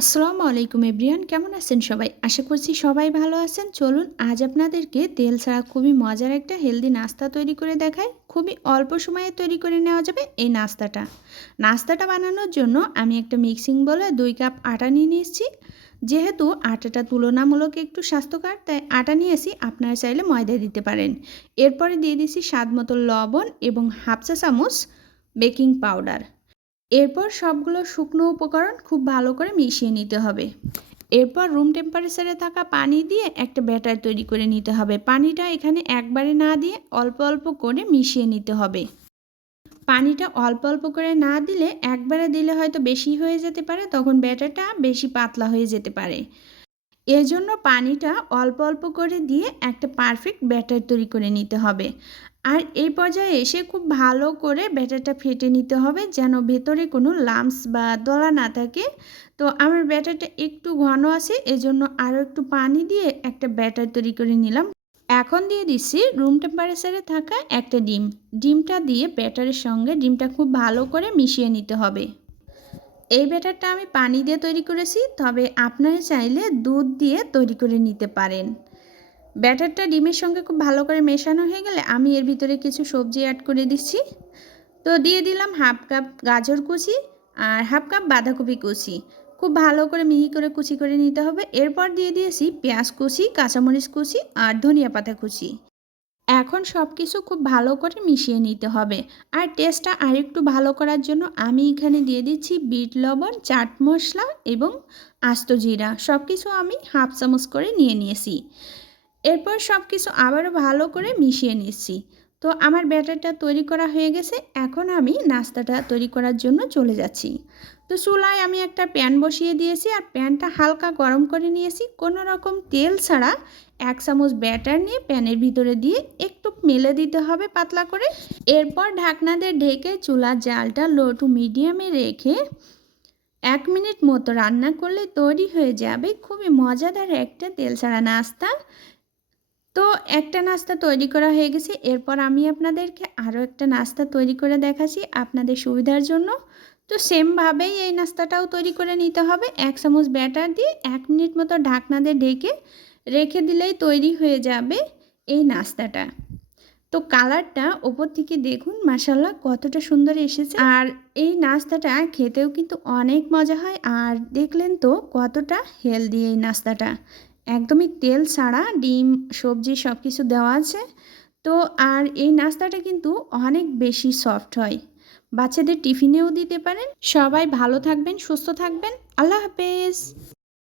আসসালামু আলাইকুম এভরিওয়ান, কেমন আছেন সবাই? আশা করছি সবাই ভালো আছেন। চলুন আজ আপনাদেরকে তেল ছাড়া খুবই মজার একটা হেলদি নাস্তা তৈরি করে দেখাই। খুবই অল্প সময়ে তৈরি করে নেওয়া যাবে এই নাস্তাটা। নাস্তাটা বানানোর জন্য আমি একটা মিক্সিং বলে 2 কাপ আটা নিয়ে নিয়েছি। যেহেতু আটাটা তুলনামূলক একটু স্বাস্থ্যকর, তাই আটা নিয়েছি। আপনারা চাইলে ময়দা দিতে পারেন। এরপরে দিয়ে দিচ্ছি স্বাদ মতো লবণ এবং হাফ চা চামচ বেকিং পাউডার। এরপর সবগুলো শুকনো উপকরণ খুব ভালো করে মিশিয়ে নিতে হবে। এরপর রুম টেম্পারেচারে থাকা পানি দিয়ে একটা ব্যাটার তৈরি করে নিতে হবে। পানিটা এখানে একবারে না দিয়ে অল্প অল্প করে মিশিয়ে নিতে হবে। পানিটা অল্প অল্প করে না দিলে একবারে দিলে হয়তো বেশি হয়ে যেতে পারে, তখন ব্যাটারটা বেশি পাতলা হয়ে যেতে পারে। এজন্য পানিটা অল্প অল্প করে দিয়ে একটা পারফেক্ট ব্যাটার তৈরি করে নিতে হবে। আর এই পর্যায়ে এসে খুব ভালো করে ব্যাটারটা ফেটে নিতে হবে, যেন ভেতরে কোনো লাম্পস বা দলা না থাকে। তো আমার ব্যাটারটা একটু ঘন আছে, এজন্য আরও একটু পানি দিয়ে একটা ব্যাটার তৈরি করে নিলাম। এখন দিয়ে দিচ্ছি রুম টেম্পারেচারে থাকা একটা ডিম। ডিমটা দিয়ে ব্যাটারের সঙ্গে ডিমটা খুব ভালো করে মিশিয়ে নিতে হবে। এই ব্যাটারটা আমি পানি দিয়ে তৈরি করেছি, তবে আপনারা চাইলে দুধ দিয়ে তৈরি করে নিতে পারেন। ব্যাটারটা ডিমের সঙ্গে খুব ভালো করে মেশানো হয়ে গেলে আমি এর ভিতরে কিছু সবজি অ্যাড করে দিচ্ছি। তো দিয়ে দিলাম হাফ কাপ গাজর কুচি আর হাফ কাপ বাঁধাকপি কুচি। খুব ভালো করে মিহি করে কুচি করে নিতে হবে। এরপর দিয়ে দিয়েছি পেঁয়াজ কুচি, কাঁচামরিচ কুচি আর ধনিয়া পাতা কুচি। এখন সব কিছু খুব ভালো করে মিশিয়ে নিতে হবে। আর টেস্টটা আরেকটু ভালো করার জন্য আমি এখানে দিয়ে দিচ্ছি বিট লবণ, চাট মশলা এবং আস্ত জিরা। সব কিছু আমি হাফ চামচ করে নিয়ে নিয়েছি। এরপর সব কিছু আবারও ভালো করে মিশিয়ে নিচ্ছি। তো আমার ব্যাটারটা তৈরি করা হয়ে গেছে। এখন আমি নাস্তাটা তৈরি করার জন্য চলে যাচ্ছি। তো চুলায় আমি একটা প্যান বসিয়ে দিয়েছি আর প্যানটা হালকা গরম করে নিয়েছি। কোনো রকম তেল ছাড়া 1 চামচ ব্যাটার নিয়ে প্যানের ভিতরে দিয়ে একটু মেলে দিতে হবে পাতলা করে। এরপর ঢাকনা দিয়ে ঢেকে চুলার জালটা লো টু মিডিয়ামে রেখে 1 মিনিট মতো রান্না করলে তৈরি হয়ে যাবে খুবই মজাদার একটা তেল ছাড়া নাস্তা। তো একটা নাস্তা তৈরি করা হয়ে গেছে। এরপর আমি আপনাদেরকে আরও একটা নাস্তা তৈরি করে দেখাচ্ছি আপনাদের সুবিধার জন্য। তো সেমভাবেই এই নাস্তাটাও তৈরি করে নিতে হবে। 1 চামচ ব্যাটার দিয়ে 1 মিনিট মতো ঢাকনা দিয়ে ঢেকে রেখে দিলেই তৈরি হয়ে যাবে এই নাস্তাটা। তো কালারটা ওপর থেকে দেখুন মাশাআল্লাহ কতটা সুন্দর এসেছে। আর এই নাস্তাটা খেতেও কিন্তু অনেক মজা হয়। আর দেখলেন তো কতটা হেলদি এই নাস্তাটা। একদমই তেল ছাড়া ডিম, সবজি সব কিছু দেওয়া আছে। তো আর এই নাস্তাটা কিন্তু অনেক বেশি সফট হয়। বাচ্চাদের টিফিনেও দিতে পারেন। সবাই ভালো থাকবেন, সুস্থ থাকবেন। আল্লাহ হাফেজ।